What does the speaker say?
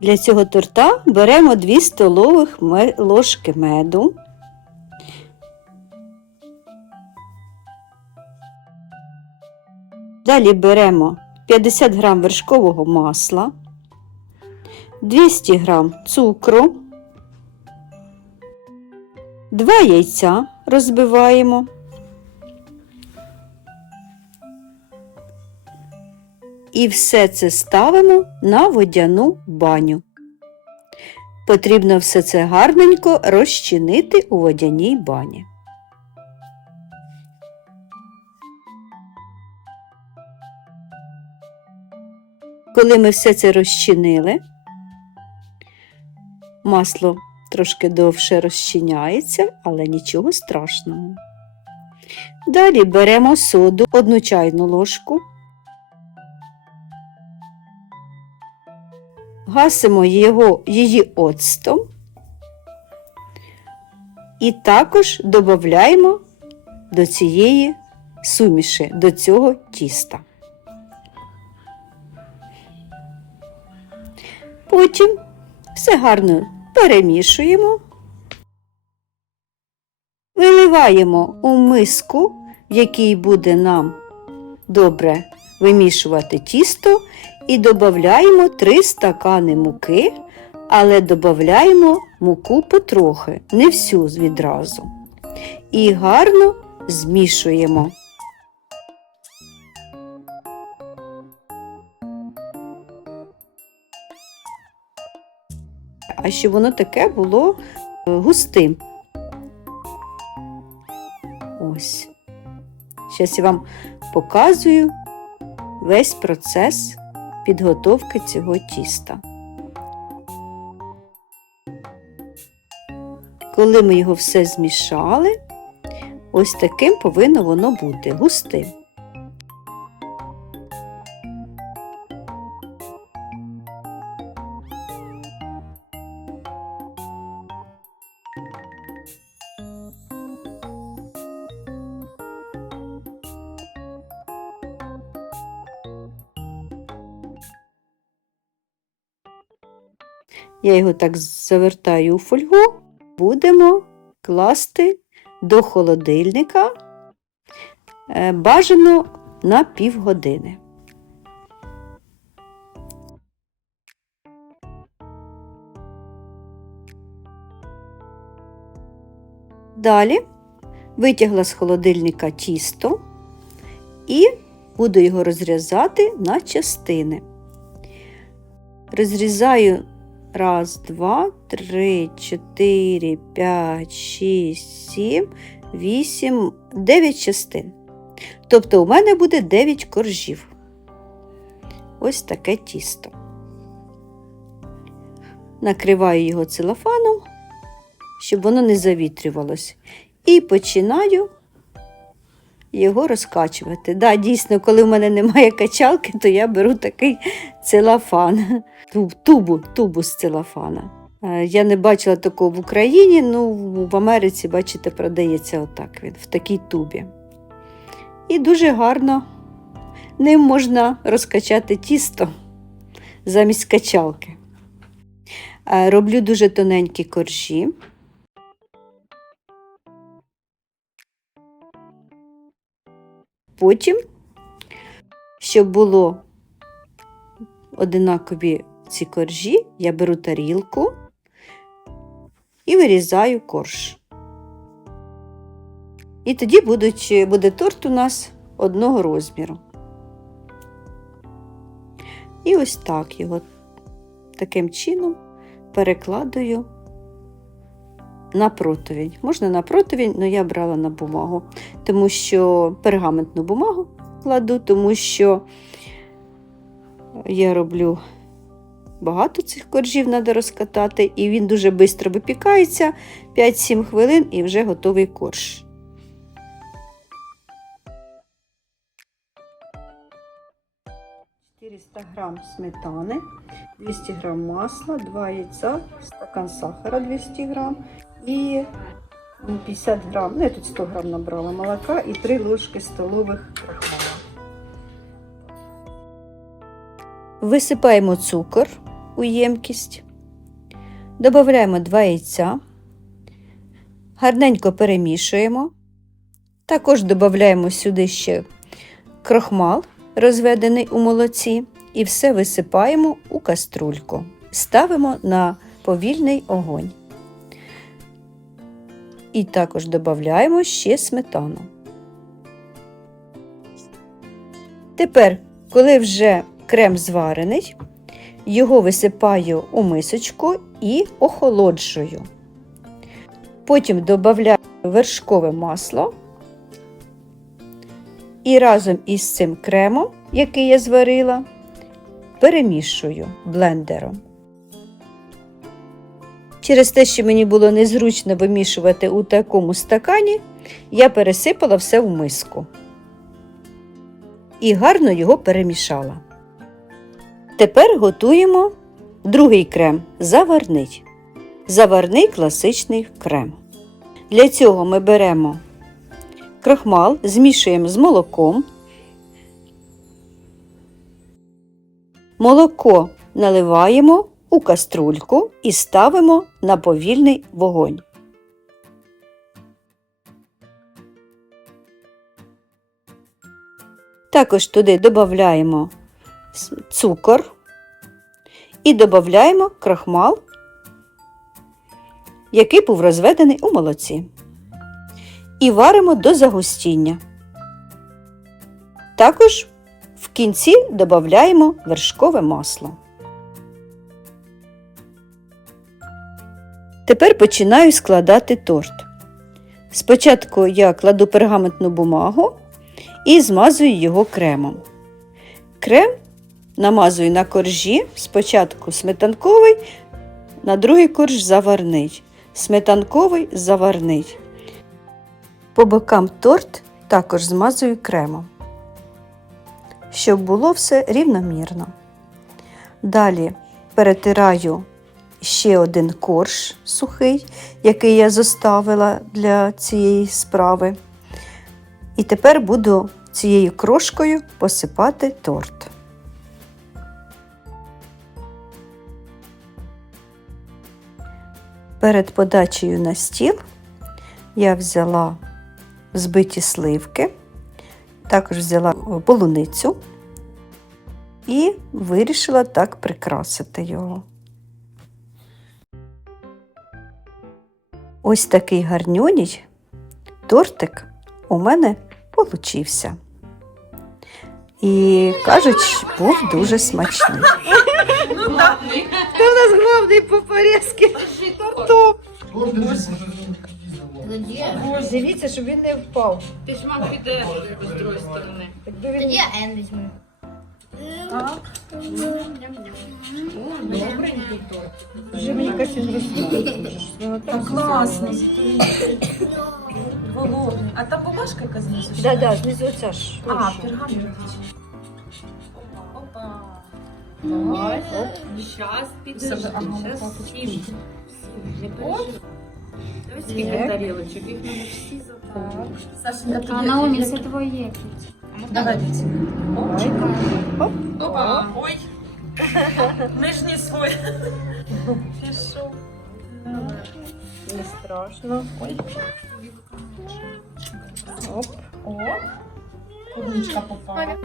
Для цього торта беремо 2 столових ложки меду. Далі беремо 50 г вершкового масла, 200 г цукру, 2 яйця розбиваємо. І все це ставимо на водяну баню. Потрібно все це гарненько розчинити у водяній бані. Коли ми все це розчинили, масло трошки довше розчиняється, але нічого страшного. Далі беремо соду, одну чайну ложку, гасимо його, її оцтом і також додаємо до цієї суміші, до цього тіста. Потім все гарно перемішуємо, виливаємо у миску, в якій буде нам добре вимішувати тісто, і додаємо 3 стакани муки, але додаємо муку потрохи, не всю відразу. І гарно змішуємо. а щоб воно таке було е, густим. Ось. Зараз я вам показую весь процес підготовки цього тіста. Коли ми його все змішали, ось таким повинно воно бути густим. Я його так завертаю у фольгу, будемо класти до холодильника е, бажано на півгодини. Далі витягла з холодильника тісто і буду його розрізати на частини. Розрізаю раз, два, три, чотири, п'ять, шість, сім, вісім, дев'ять частин. Тобто у мене буде 9 коржів. Ось таке тісто. Накриваю його целофаном, щоб воно не завітрювалось. І починаю його розкачувати. Да, дійсно, коли в мене немає качалки, то я беру такий целофан, туб- тубу, тубу з целофана. Е, Я не бачила такого в Україні, ну в Америці, бачите, продається отак він, в такій тубі. І дуже гарно ним можна розкачати тісто замість качалки. Е, Роблю дуже тоненькі коржі. Потім, щоб було одинакові ці коржі, я беру тарілку і вирізаю корж. І тоді будуть, буде торт у нас одного розміру. І ось так його таким чином перекладаю на противень. Можна на противень, але я брала на бумагу, тому що пергаментну бумагу кладу, тому що я роблю багато цих коржів, треба розкатати, і він дуже швидко випікається 5-7 хвилин і вже готовий корж. «400 грам сметани, 200 грам масла, 2 яйца, стакан сахара 200 грам і 50 грам, ну я тут 100 грам набрала молока і 3 ложки столових крахмала. Висипаємо цукор у ємкість. Додаємо 2 яйця. Гарненько перемішуємо. Також додаємо сюди ще крохмал, розведений у молоці, і все висипаємо у каструльку. Ставимо на повільний огонь. І також додаємо ще сметану. Тепер, коли вже крем зварений, його висипаю у мисочку і охолоджую. Потім додаю вершкове масло. І разом із цим кремом, який я зварила, перемішую блендером. Через те, що мені було незручно вимішувати у такому стакані, я пересипала все в миску і гарно його перемішала. Тепер готуємо другий крем заварний. Заварний класичний крем. Для цього ми беремо крохмал, змішуємо з молоком. Молоко наливаємо у каструльку і ставимо на повільний вогонь. Також туди додаємо цукор і додаємо крахмал, який був розведений у молоці. І варимо до загустіння. Також в кінці додаємо вершкове масло. Тепер починаю складати торт. Спочатку я кладу пергаментну бумагу і змазую його кремом. Крем намазую на коржі, спочатку сметанковий, на другий корж заварний, сметанковий заварний. По бокам торт також змазую кремом, щоб було все рівномірно. Далі перетираю ще один корж сухий, який я зоставила для цієї справи. І тепер буду цією крошкою посипати торт. Перед подачею на стіл я взяла збиті сливки, також взяла полуницю і вирішила так прикрасити його. Ось такий гарнюній тортик у мене получився. І кажуть, був дуже смачний. Хто у нас головний по порізки? Дивіться, щоб він не впав. Ти ж мав піде з другої сторони. Він я Н візьму. Добренький торт. вже мені він Так класний. Вологий. А там бумажка яка знизу? Да, да, знизу оця ж. А, пергамент. Опа. Давай. Щас підожди. Щас сім. Не переживай. Ось скільки тарілочок. Їх треба всі забрати. Саша, Наомі, це твоє. Давай візьми. Оп. Опа. Ой. Нижній свой. Пішов. Не страшно. Ой. Оп. О. Клубничка попала.